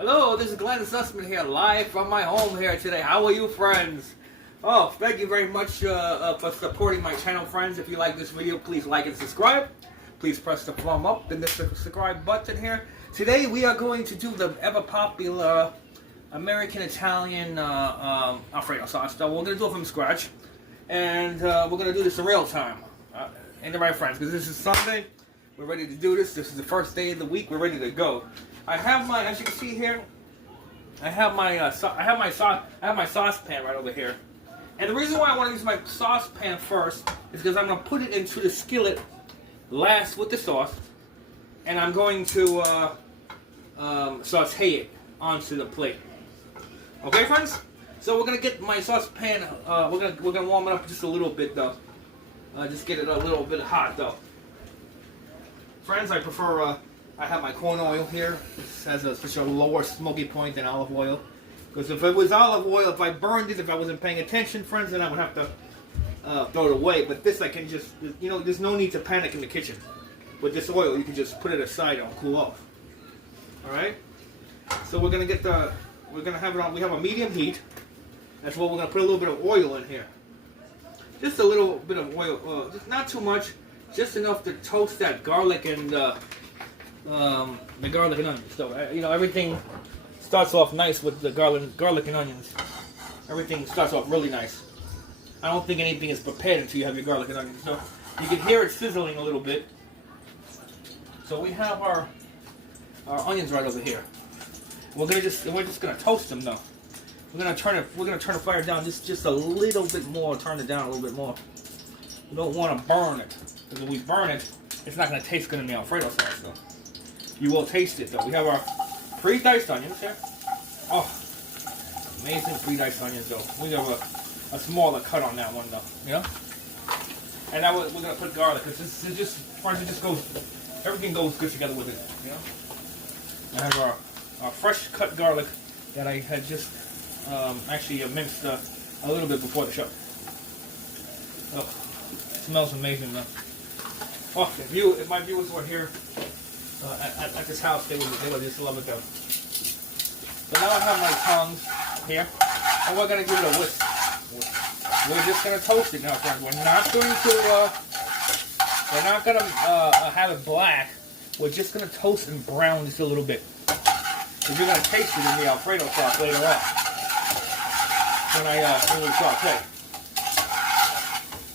Hello, this is Glenn Sussman here, live from my home here today. How are you, friends? Oh, thank you very much for supporting my channel, friends. If you like this video, please like and subscribe. Please press the thumb up and the subscribe button here. Today we are going to do the ever popular American-Italian Alfredo sauce. So we're going to do it from scratch. And we're going to do this in real time. And right, friends, because this is Sunday. We're ready to do this. This is the first day of the week. We're ready to go. I have my, as you can see here, I have my saucepan right over here. And the reason why I want to use my saucepan first is because I'm going to put it into the skillet last with the sauce, and I'm going to saute it onto the plate. Okay, friends? So we're going to get my saucepan. We're gonna warm it up just a little bit though. Just get it a little bit hot though. Friends, I prefer. I have my corn oil here. This has such a lower smoky point than olive oil. Because if it was olive oil, if I burned it, if I wasn't paying attention, friends, then I would have to throw it away. But this I can just, you know, there's no need to panic in the kitchen. With this oil, you can just put it aside and it'll cool off. All right. So we're gonna get we're gonna have it on. We have a medium heat. That's why we're gonna put a little bit of oil in here. Just a little bit of oil, just not too much, just enough to toast that garlic and the garlic and onions. So you know, everything starts off nice with the garlic and onions. Everything starts off really nice. I don't think anything is prepared until you have your garlic and onions. So you can hear it sizzling a little bit. So we have our onions right over here. We're just gonna toast them though. We're gonna turn the fire down just a little bit more. Turn it down a little bit more. We don't want to burn it, because if we burn it, it's not gonna taste good in the Alfredo sauce though. You will taste it though. We have our pre-diced onions here. Oh, amazing pre-diced onions though. We have a smaller cut on that one though, you know. And now we're gonna put garlic, because it just goes. Everything goes good together with it, you know. I have our fresh cut garlic that I had just actually minced a little bit before the show. Oh, it smells amazing though. Oh, if my viewers were here at this house, they would just love it though. So now I have my tongs here, and we're gonna give it a whisk. We're just gonna toast it now, friends. We're not gonna have it black. We're just gonna toast and brown just a little bit. Because you're gonna taste it in the Alfredo sauce later on. When we saute.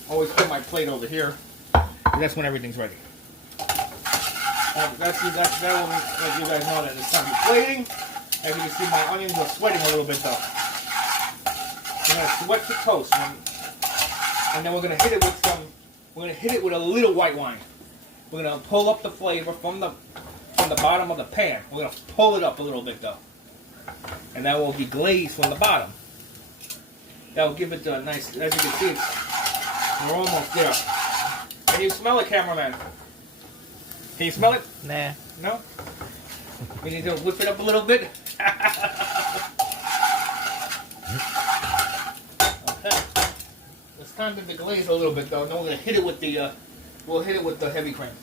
Always put my plate over here. That's when everything's ready. That will let you guys know that it's time for plating. As you can see, my onions are sweating a little bit though. We're gonna sweat the toast, and then we're gonna hit it with some. We're gonna hit it with a little white wine. We're gonna pull up the flavor from the bottom of the pan. We're gonna pull it up a little bit though, and that will be glazed from the bottom. That will give it a nice. As you can see, we're almost there. Can you smell it, cameraman? Can you smell it? Nah. No? We need to whip it up a little bit. Okay. It's time to deglaze a little bit though. Then we're gonna hit it with the heavy cream.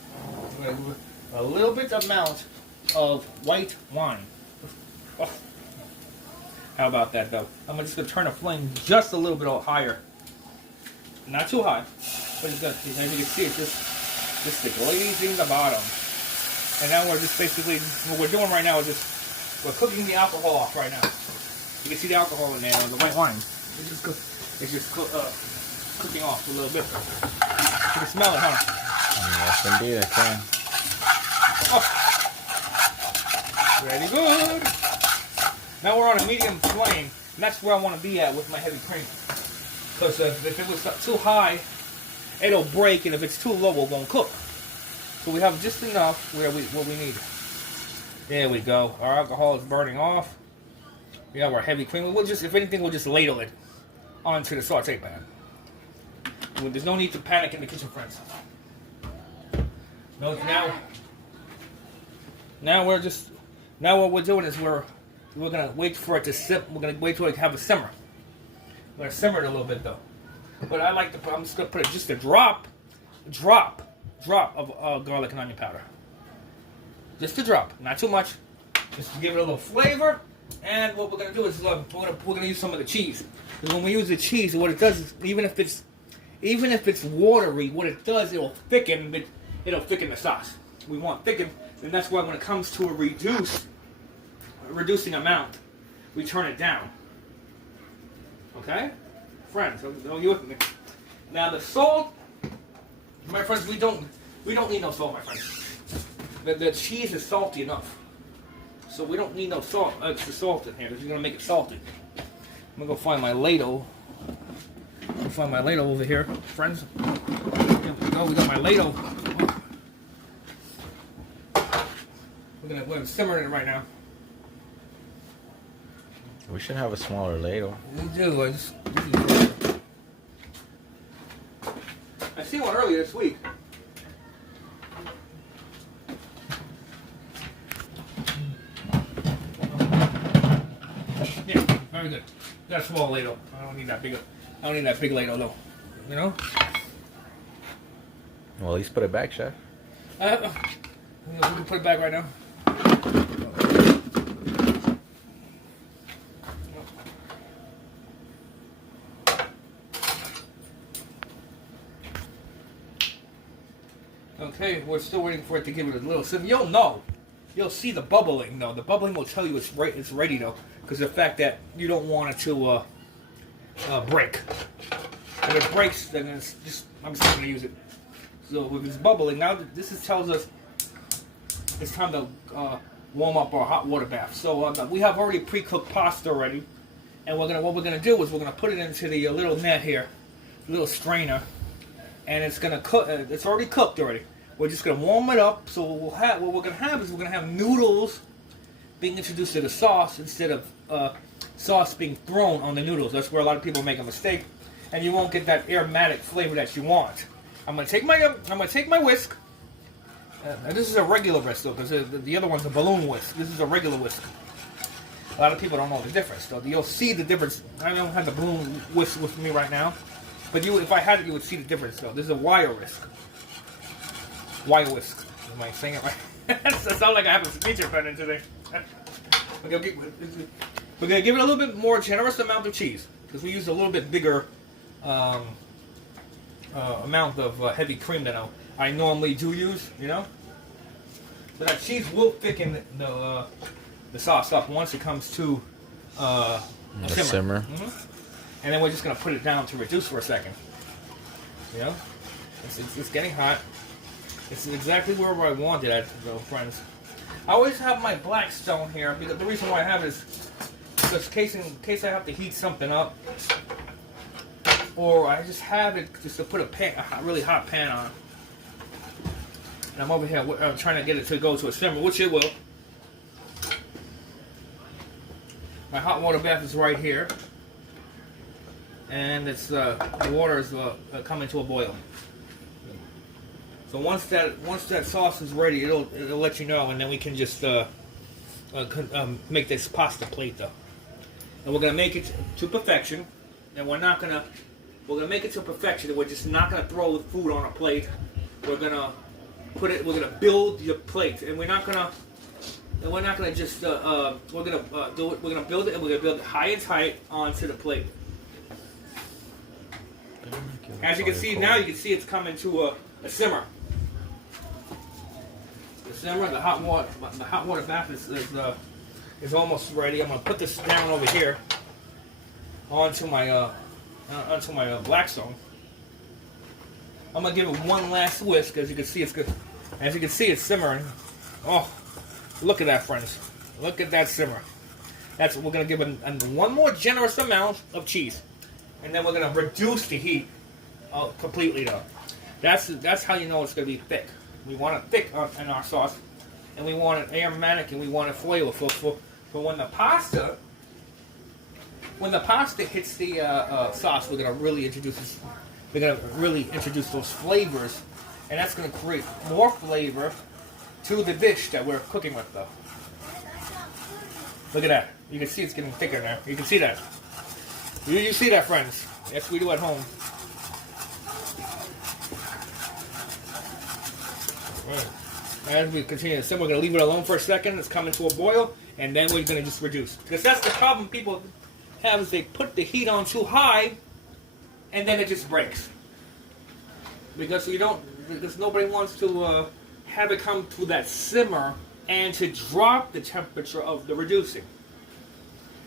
We're gonna do a little bit amount of white wine. Oh. How about that though? I'm just gonna turn the flame just a little bit higher. Not too high, but it's good. As you can see, it's just deglazing the bottom. And now we're just basically, what we're doing right now is we're cooking the alcohol off right now. You can see the alcohol in there, the white wine. It's just cooking off a little bit. You can smell it, huh? Yes, indeed, I can. Oh. Very good. Now we're on a medium flame, and that's where I want to be at with my heavy cream. Because if it was too high, it'll break, and if it's too low, it won't cook. So we have just enough what we need. There we go. Our alcohol is burning off. We have our heavy cream. We'll just, if anything, we'll just ladle it onto the saute pan. There's no need to panic in the kitchen, friends. No, now what we're doing is we're gonna wait for it to simmer. We're gonna wait till it have a simmer. We're gonna simmer it a little bit though. But I'm just gonna put just a drop of garlic and onion powder. Just a drop, not too much. just to give it a little flavor. And what we're gonna do is we're gonna use some of the cheese. Because when we use the cheese, what it does is even if it's watery, what it does, it'll thicken the sauce. We want thicken, and that's why when it comes to a reducing amount, we turn it down. Okay, friends, are you with me? Now the salt, my friends, we don't need no salt, my friends. The cheese is salty enough, so we don't need no salt, extra salt in here. This is gonna make it salty. I'm gonna go find my ladle. I'm gonna find my ladle over here, friends. Here we go. We got my ladle. We're simmering it right now. We should have a smaller ladle. We do. I seen one earlier this week. Yeah, very good. Got a small ladle. I don't need that big ladle though. You know? Well, at least put it back, chef. We can put it back right now. Okay, we're still waiting for it to give it a little sim. You'll know. You'll see the bubbling, though. The bubbling will tell you it's ready, though. Because of the fact that you don't want it to break. If it breaks, then I'm just not going to use it. So if it's bubbling, now this tells us it's time to warm up our hot water bath. So we have already pre-cooked pasta already. And what we're gonna do is we're gonna put it into the little net here, little strainer. And it's gonna cook. It's already cooked already. We're just gonna warm it up. So what we're gonna have noodles being introduced to the sauce instead of sauce being thrown on the noodles. That's where a lot of people make a mistake, and you won't get that aromatic flavor that you want. I'm gonna take my whisk. And this is a regular whisk though, because the other one's a balloon whisk. This is a regular whisk. A lot of people don't know the difference though. You'll see the difference. I don't have the balloon whisk with me right now. But if I had it, you would see the difference, though. This is a wire whisk. Wire whisk. Am I saying it right? That sounds like I have a speech impediment today. We're going to give it a little bit more generous amount of cheese. Because we use a little bit bigger amount of heavy cream than I normally do use, you know? So that cheese will thicken the sauce up once it comes to a simmer. Mm-hmm. And then we're just going to put it down to reduce for a second. You know? It's getting hot. It's exactly where I want it at, though, friends. I always have my black stone here, because the reason why I have it is because in case I have to heat something up, or I just have it just to put a really hot pan on. And I'm over here trying to get it to go to a simmer, which it will. My hot water bath is right here. And it's the water is coming to a boil. So once that sauce is ready, it'll let you know, and then we can just make this pasta plate though. And we're gonna make it to perfection. And we're gonna make it to perfection. And we're just not gonna throw the food on a plate. We're gonna build your plate, and we're not gonna just we're gonna build it, and we're gonna build it high and tight onto the plate. As you can see now, you can see it's coming to a simmer. The simmer, the hot water bath is almost ready. I'm gonna put this down over here onto my blackstone. I'm gonna give it one last whisk. As you can see, it's good. As you can see, it's simmering. Oh, look at that, friends! Look at that simmer. We're gonna give it one more generous amount of cheese. And then we're gonna reduce the heat completely, though. That's how you know it's gonna be thick. We want it thick in our sauce, and we want it aromatic, and we want it flavorful. For when the pasta hits the sauce, we're gonna really introduce those flavors, and that's gonna create more flavor to the dish that we're cooking with, though. Look at that. You can see it's getting thicker now. You can see that. You see that, friends? Yes, we do at home. Right. As we continue to simmer, we're going to leave it alone for a second. It's coming to a boil. and then we're gonna just reduce. Because that's the problem people have, is they put the heat on too high, and then it just breaks. Because nobody wants to have it come to that simmer and to drop the temperature of the reducing.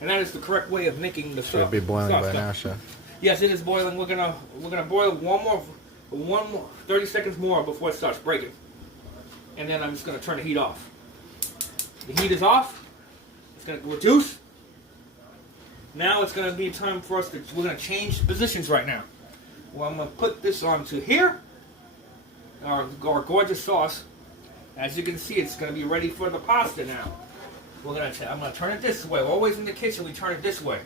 And that is the correct way of making the sauce. Should be boiling by now, chef. Yes, it is boiling. We're gonna boil one more 30 seconds more before it starts breaking. And then I'm just gonna turn the heat off. The heat is off. It's gonna reduce. Now it's gonna be time for us to, we're gonna change positions right now. Well, I'm gonna put this onto here. Our gorgeous sauce. As you can see, it's gonna be ready for the pasta now. I'm gonna turn it this way. Always in the kitchen, we turn it this way.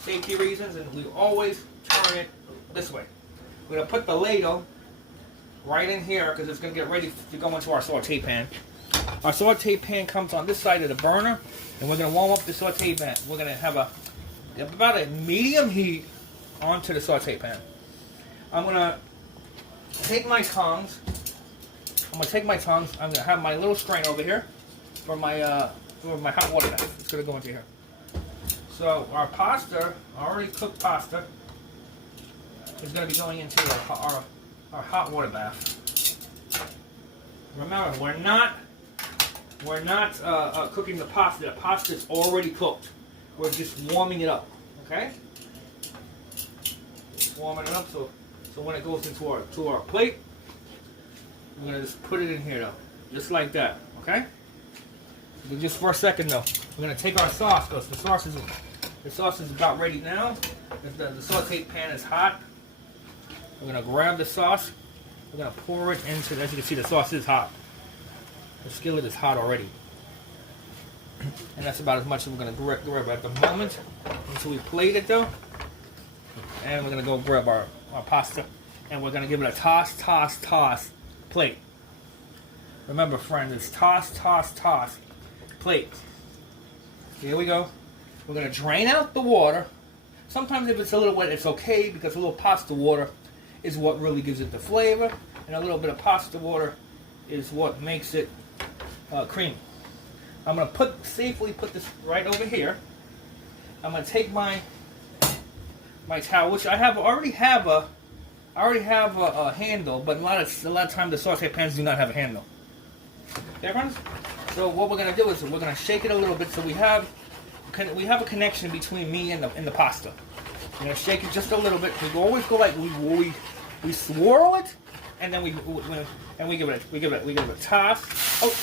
Safety reasons, and we always turn it this way. We're gonna put the ladle right in here because it's gonna get ready to go into our saute pan. Our saute pan comes on this side of the burner, and we're gonna warm up the saute pan. We're gonna have about a medium heat onto the saute pan. I'm gonna take my tongs. I'm gonna have my little strainer over here for my hot water bath. It's gonna go into here. So our pasta, already cooked pasta, is gonna be going into our hot water bath. Remember, we're not cooking the pasta. The pasta is already cooked. We're just warming it up. Okay? Just warming it up so when it goes into our plate, we're gonna just put it in here though, just like that. Okay? Just for a second though, we're gonna take our sauce because the sauce is about ready now. The saute pan is hot. We're gonna grab the sauce. We're gonna pour it into. As you can see, the sauce is hot. The skillet is hot already, and that's about as much as we're gonna grab at the moment until we plate it though. And we're gonna go grab our pasta, and we're gonna give it a toss plate. Remember, friends, it's toss plate. Here we go. We're going to drain out the water. Sometimes if it's a little wet, it's okay because a little pasta water is what really gives it the flavor. And a little bit of pasta water is what makes it creamy. I'm going to safely put this right over here. I'm going to take my towel, which I already have a handle, but a lot of times the saute pans do not have a handle. Okay, friends? So what we're going to do is we're going to shake it a little bit so we have a connection between me and the pasta. We're going to shake it just a little bit. We always go like we swirl it, and then we give it a toss. Oh,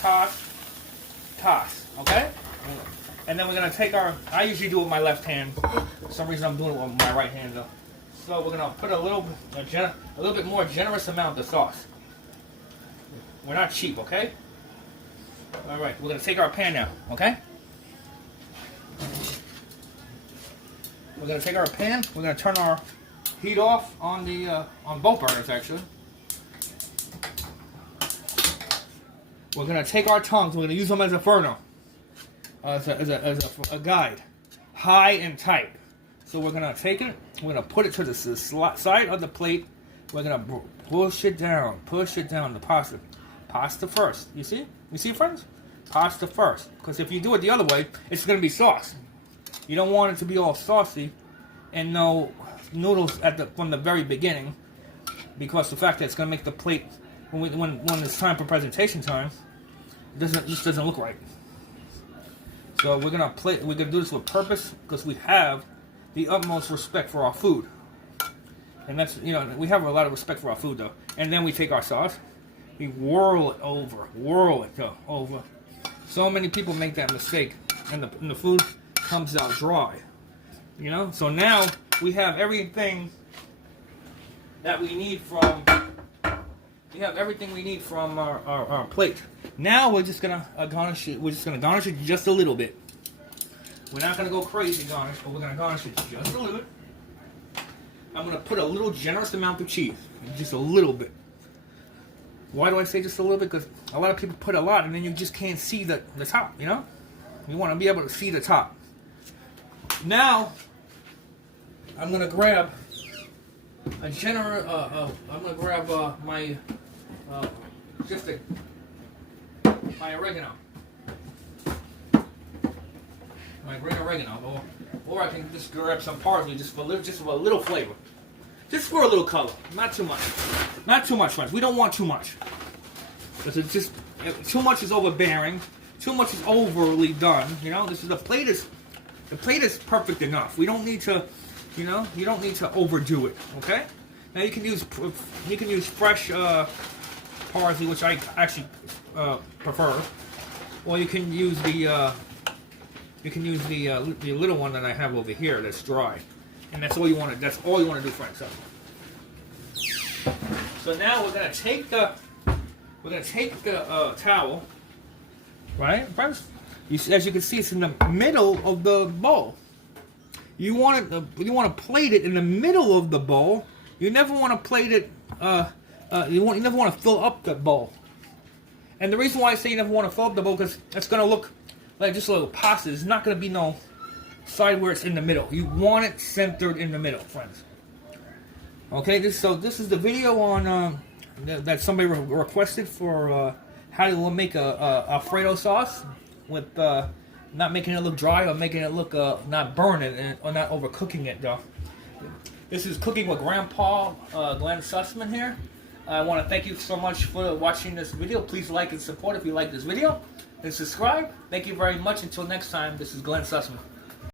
toss. Okay. And then we're going to take I usually do it with my left hand. For some reason I'm doing it with my right hand though. So we're going to put a little bit more generous amount of sauce. We're not cheap, okay? All right, we're going to take our pan now, okay? We're going to take our pan. We're going to turn our heat off on both burners, actually. We're going to take our tongs. We're going to use them as a furnace, as a guide, high and tight. So we're going to take it. We're going to put it to the side of the plate. We're going to push it down, the pasta. Pasta first. You see? You see, friends? Pasta first. Because if you do it the other way, it's going to be sauce. You don't want it to be all saucy and no noodles from the very beginning, because the fact that it's going to make the plate, when it's time for presentation time, it just doesn't look right. So we're going to do this with purpose because we have the utmost respect for our food. And that's, we have a lot of respect for our food though. And then we take our sauce. We whirl it over. So many people make that mistake, and the food comes out dry. So now we have everything that we need from. Our plate. Now we're just gonna garnish it. We're just gonna garnish it just a little bit. We're not gonna go crazy garnish, but we're gonna garnish it just a little bit. I'm gonna put a little generous amount of cheese, just a little bit. Why do I say just a little bit? Because a lot of people put a lot and then you just can't see the top, You want to be able to see the top. Now, I'm going to grab a generous, I'm going to grab just a my oregano. My green oregano. Or I can just grab some parsley just for a little flavor. Just for a little color. Not too much. Not too much, friends. We don't want too much. Because it's just, too much is overbearing. Too much is overly done. You know, the plate is perfect enough. We don't need to, you know, you don't need to overdo it. Okay. Now you can use fresh parsley, which I actually prefer, or you can use the little one that I have over here that's dry, and that's all you want to. That's all you want to do, friends. So now we're gonna take the towel, right, friends? As you can see, it's in the middle of the bowl. You want to plate it in the middle of the bowl. You never want to plate it. You never want to fill up the bowl. And the reason why I say you never want to fill up the bowl, because it's going to look like just a little pasta. It's not going to be no side where it's in the middle. You want it centered in the middle, friends. Okay, this is the video on that somebody requested for how to make a Alfredo sauce with not making it look dry or making it look not burning or not overcooking it, though. This is Cooking with Grandpa Glenn Sussman here. I want to thank you so much for watching this video. Please like and support if you like this video. And subscribe. Thank you very much. Until next time, this is Glenn Sussman.